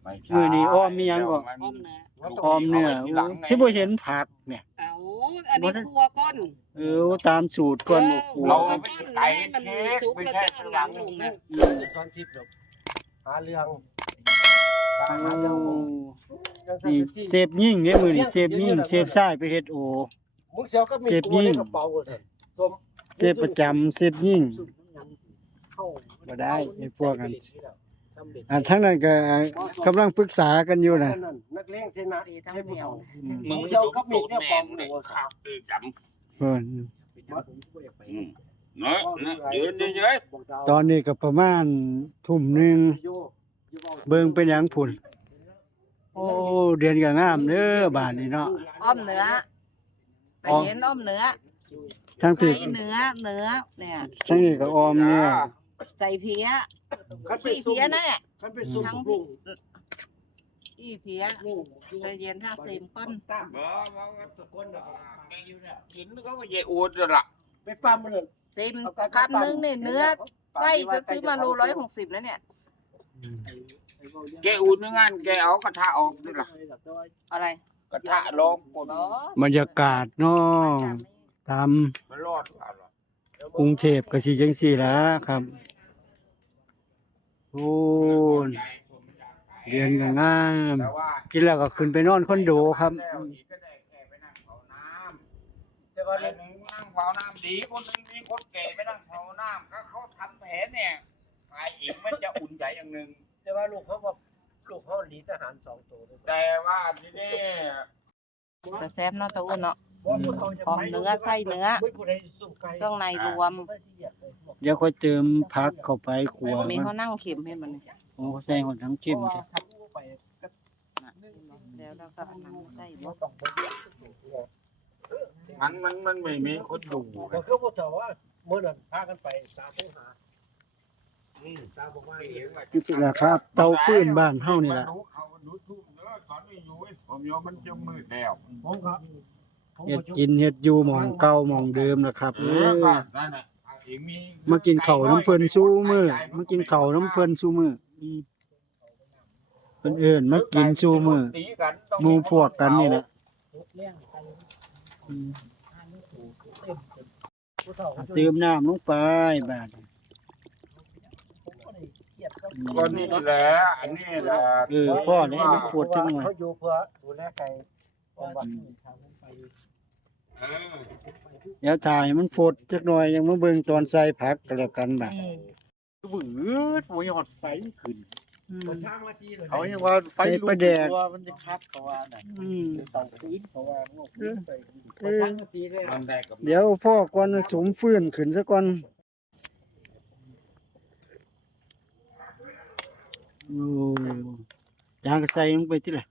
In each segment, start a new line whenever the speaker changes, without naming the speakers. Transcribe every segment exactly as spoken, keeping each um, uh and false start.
มื้อนี้อ้อมมีหยังก็
อ้อมเนื้อ
ออมเนื้อสิบ่เห็นผักเนี่ย
เอาอันนี้ครัวก้อน
เออตามสูตรก่อนบ่ครัว
เราไปไก่มันซุกแล้วจะเอาหลังลงนะ
ซ้อนทิพย์หาเรื่อง
โอ้นี่เสพยิ่งเนี่ยมื้อนี้เสพยิ่งเสพชายไปเฮ็ดโอ
มึงเสียวก็มีตัวในกระเป๋าเถอะส้ม
เสพประจำเสพยิ่งบ่ได้ไอ้พวกนั้นอ่าทั้งนั้นก็กำลังปรึกษากันอยู่น่ะ
นักเลงเสนา
มีทั้งเหนียว
มึงจะก็มีเนี่ยปองเลยข้าวคือจ
เพิ่น
ำเนาะนะยืนเฉย
ตอนนี้ก็ประมาณทุ่มหนึงเบิ่งเป็นหยังพุ่นโอ้เดือนก็งามเด้อบ้านนี้เนาะ
อ้อมเนื้อไปเห็นอ้อมเนื้อ
ทั้ง
ใส่
ที่
เนื้อเนื้อเนี่ย
ทั้งนี้ก็ออมเนี่ย
ใส่เพี้ย
คันไป
สี่
ซุ่ม
เพี้ยนั่นแหละ
คันไปซุ่มลุง
อีเพี้ยใจเย็นห้าสิบก้อน
ๆบ่บ่ตะโกนแกอยู่เนี่ยกินก็ไม่ใช่อวดละ
ไปปั้มมันเลย
สิบคำนึงนี่เนื้อไส้จะซื้อมาโลร้อยหกสิบนะเนี่ย
แกอุ่นงานแกเอากระทะออกนี่ล่ะ
อะไร
กระทะลงคน
บรรยากาศเนาะตาม
มันรอดว่าหรอก
รุงเทพก็สิจังซี่ล่ะครับโอ้นเดือนก็งาม
แต่ว่า
กินแล้วก็ขึ้นไปนอนคอนโดครับ
แล้วอีกก็ได้แค่ไปนั่งเฝ้าน้ำแต่ว่าหนึ่งนั่งเฝ้าน้ำดีคนหนึงมีคนแก่ไปนั่งเฝ้าน้ำก็เขาทำแผนเนี่ยฝ่ายหญิงมันจะอุ่นใจอย่างหนึ่ง
แต่ว่าลูกเขาก็ลูกเขาหลีทหารสองตัว
แต่ว่าที่นี่
แต่แซ่บเนาะตัวอ้วนเนาะ หอมเนื้อไส้เนื้อ เครื่องในรวม
เดี๋ยวค่อยเติมผักเข้าไปครัว
มี
มัน
เขานั่งเข็มให้มัน
โอ้ใส่หอดทั้งเค็มจ้ะ
แล้วแล้วก็เอาหนังไส้หมด
มันมันมันไม่มีคนดู
ก็คือพวกเจ้าว่าเมื่อนั้นพากันไปตาผู้หาอืมตาบอกว่า
นี่สิล่ะครับ เตาฟืนบ้านเฮานี่ล่ะ
เขาดูทุ่มเด้อตอนนี้อยู่ไอ้ผมยอมมันจะมืดแล้ว
ผมครับ
เฮ็ดกินเฮ็ดอยู่หม่องเก่าหม่องเดิมล่ะครับ
เอ
เอ
อ
อ
ก็นั่นน่ะอีกมี
มากินข้าวน้ำเพิ่นสู้มื้อมากินข้าวน้ำเพิ่นสู้มื้ออืมเพิ่นเอิ้นมากินสู้มื้อหมู่พวกกันนี่แหละอืมเติมน้ำลงไปบาดนี้
ก็นี่แหละอันนี้แหละ
เออพ่อนี่มันปวดจังหน่อย
เขาอยู่เพื่อดูแลไก่วัด
เออ
เดี๋ยวถ่ายให้มันฟดจักหน่อยยังมาเบิ่งตอนใส่ผักก็แล้วกันบาด
บืดหัวหอดไฟขึ้น
อืม
ช่างว่าที่เลย
เขายังว่าไฟ
ใส่
ลุ
ป
ก
ลาแดก
ตัวมันจะคัดเขาว่าน่ะ
อืม
เตาฟื้นเขาว่าพวกฟื้นไป
เออ
ช่างว่าที่เลย
มันได้กับ
เดี๋ยวพ่อก่อนสมฟื้นขึ้นซะก่อนโอ้จางก็ใส่ลงไปติล่ะ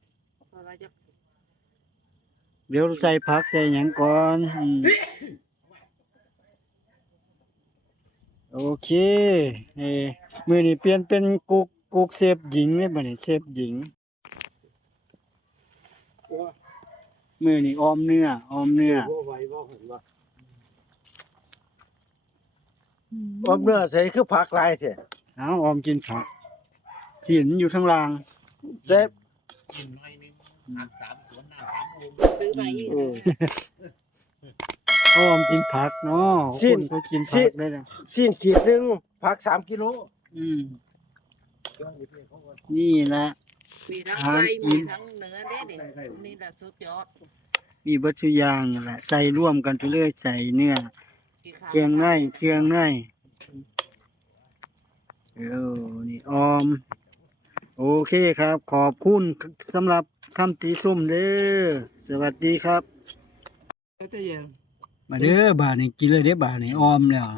เดี๋ยวใส่ผักใส่หยังก่อนอืมโอเคเอ้มื้อนี้เปลี่ยนเป็นกุกกุกเซฟหญิงเลยบัดนี้เซฟหญิงมื้อนี้ออมเนื้อออมเนื้อ
ว่าไหวว่าเห็นว่าอมเนื้อใส่คือผักลายเถอะ
เอาออมกินผักสินอยู่ข้างล่าง
เจ็บ
ซื้อมาอีก
ออมกินผักเนาะคนเขากินผักได้แล้ว
สิ้นขีดหนึงผักสามกิโล
อืมนี่แหละ
มีทั้งไส้มีทั้งเนื้อเด้ดินี่แหละสุดยอด
มีวัตถุกอย่างนั่นแหละใส่ร่วมกันไปเลยใส่เนื้อเครื่องในเครื่องในเออนี่ออม โอเคครับ ขอบคุณสำหรับคำติชมเด้อสวัสดีครับ
จะเย็น
มาเด้อบาทนี่กินเลยเด้อบาทนี่ออมแล้ว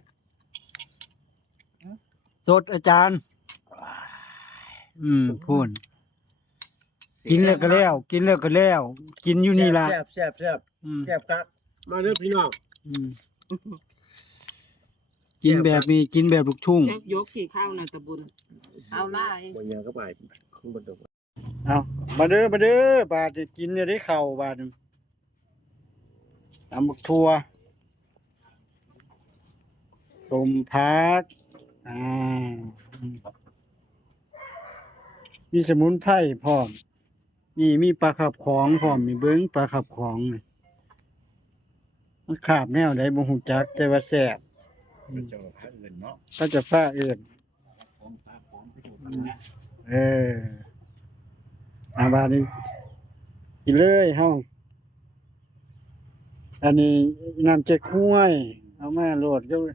สดอาจารย์ อืมพูนกินแล้วก็แล้ว กินแล้วก็แล้ว กินอยู่นี่ล่ะ
แซ่บแซ่บแซ่บ
อืม
แซ่บครับมาเด้อพี่น้อง
อืมกินแบบนี้กินแบบลูกทุ่ง
ยกขี่ข้าวนะตะบุญเอาไล่
บนยังก็ไปข้างบนตรง
เอามาเด้อมาเด้อบาทจะกินเนี่ยได้เข่าบาทตำบักทั่วสมพักอ่ามีสมุนไพรพร้อมนี่มีปลาขับของพร้อมมีเบิ้งปลาขับของนี่มันขาบแนวใดบ่ฮู้จักแต่ว่าแซ่บ
เป็นเจ้าพระอื่นเนาะ
ก็จะฟ้าเอิ้น
ของพระของพระเจ้าพระนะ
เอออาบาดนี้กินเลยเฮาอันนี้น้ำเจ๊กห้วย เอามาโหลดก็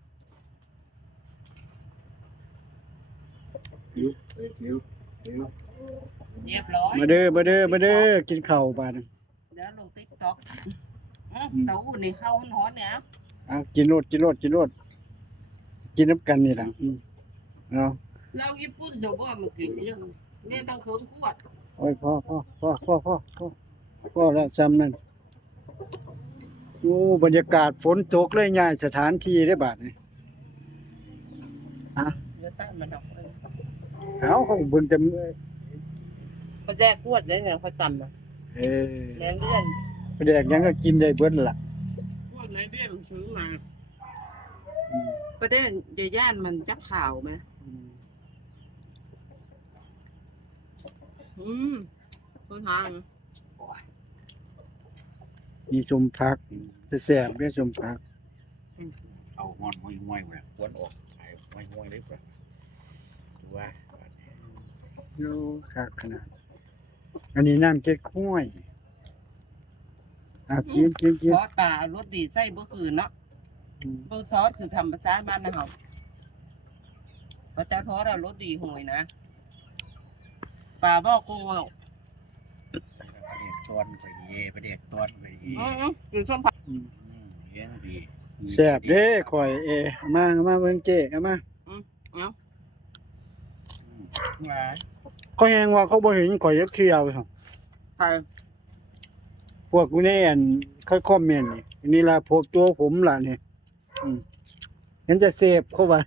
คิ้วเอ้ยคิ้วคิ้ว
เรียบร้อย
มาเด้อมาเด้อมาเด้อกินข้าวบาดนี้
เดี๋ยวลง TikTok อื้อเต้าหู้นี่เข้าฮ้อนๆเนี่ย
เอากินโลดกินโลดกินโลดกินน้ำกันนี่ล่ะอืมเอา
เราญี่ปุ่นจะว่ามันกินยังเนี่ยต้องเครื่องขวด
โอ้ยพ่อพ่อพ่อพ่อพ่อพ่อพ่อแล้วซ้ำนั่นโอ้บรรยากาศฝนตกเลยย้ายสถานที่ได้บาดนี้
เดี๋ยวใส่มันออกเลย
เอาของบุญจะ
เขาแจกขวดได้เนี่ยเขาจำนะ
เออ
แรงเลื่อน
ไปแดกหยังก็กินได้เบิดล่ะ
ขวดไหนเบี้ยมันซื้อมา
อืม
ประเด็นยาย่านมันจักข่าวไหม
อืม
อืมคนทาง
มีสมพักแซ่บๆเด้อสมพัก
เอางอนห้อยห้อยๆมาควนออกขายห้อยห้อยๆเลยป่ะดูว่า
โอ้คักขนาด อันนี้น้ำเก๊กฮวยอ่ะกินกินกิน
ซอสปลารสดีไส้บ่คืนเนาะ
อืม
เบอร์ซอสคือทำภาษาบ้านนะครับพระเจ้าทอดเรารสดีห่วยนะปลาบอกกุ้งว่า
ประเด็กตอนไปเย่ประเด็กตอนไปเย่
อือกินส้มผัก
อืม
อืมเลี้ยงดี
แซ่บเด้ข่อยเอเอามาเอามาเบิ่งเจ๊เอามา
เนาะ
หลาย
ก็แฮงว่าเขาบ่เห็นข่อยจักเที่ยวซั่น
ไป
พวกกูนี่อันค่อยคอมเมนต์นี่อันนี้ล่ะพบตัวผมล่ะนี่อืมเห็นจะเสพเขาว่า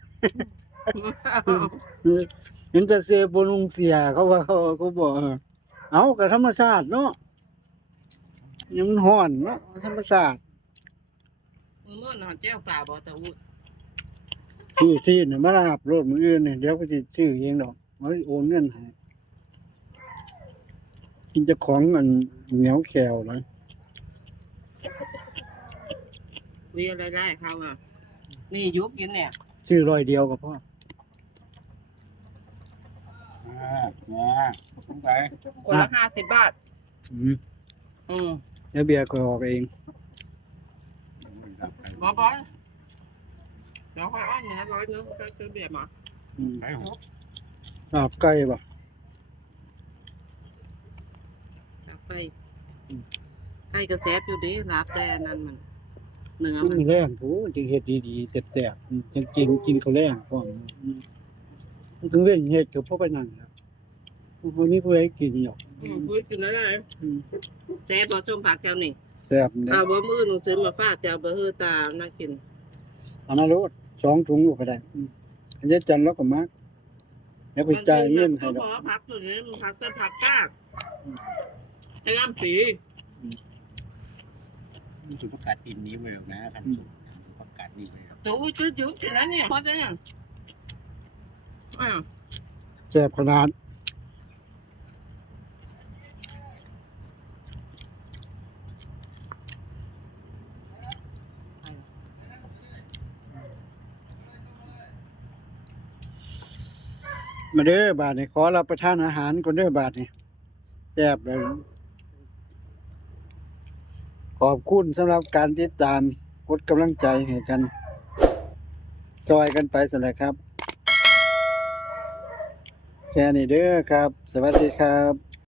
เห็นจะเสพบ่ลงเสียเขาว่าเขาเขาบอกเออเอาก็ธรรมชาติเนาะยังมันร้อนเนาะธรรมชาติ
มื้อมื้อน่ะแจ้วปลาบ่ตะอูด
ซื้อที่น่ะมารับรถมื้ออื่นนี่เดี๋ยวก็สิซื้อเองดอกเอาโอนเงินให้กินเจ้าของอันเหนียวแขวเลย
มีอะไรได้เขาอ่ะนี่ยุบกินเนี่ย
ซื้อร้อยเดียวก็พอ
อ่ามาต้องไป
คนละห้าสิบบาท
อืม
อืม
เดี๋ยวเบียร์ก็ออกเอง
บ่บ่เดี๋ยวค่อยอ้อนเนื้อร้อยนึงก็ซื้อเบียร์มา
อืม
ไปหก
ลาบไก่บ่
ลาบไปไก่กระแซบอยู่ดิลาบแต่นั่นมันเนื้อ
มั
มัน
นแรงโหจึงเฮ็ดดีๆแซ่บๆอืมจังกินกินข้าวแรงพร้อมอืมมันถึงเว้นเฮ็ดก็พอไปนั่นครับวันนี้ผู้ใดกินหรอก
อืมคุยกินแล้วได้
อืม
แซ่บบ่ส้มผักแก้วนี่
แซ่บเด้
เอาบ่มื้อหนูซื้อมาฝากแก้วบ่ฮือตาน่ากิน
เอามาโลดสองถุงก็ได้อืมอันนี้จันแล้วก็มักแล้วไปจ่ายเงินให้ดอก
พอผักตัวนี้มันผักแต่ผักกากไอ้ลำปี
สุประกาศอินนี้ไปแล้วนะท่านสุประกาศนี่ไปแล้ว
ตัวจุดจุดๆนั้นเนี่ยพอจะเนี่ยอ้าว
แซ่บขนาดมาเด้อบาดนี้ขอรับประทานอาหารก่อนเด้อบาดนี้แซ่บเลยขอบคุณสำหรับการติดตามกดกำลังใจให้กัน ซอยกันไปสำหรับครับ แค่นี้เด้อครับ สวัสดีครับ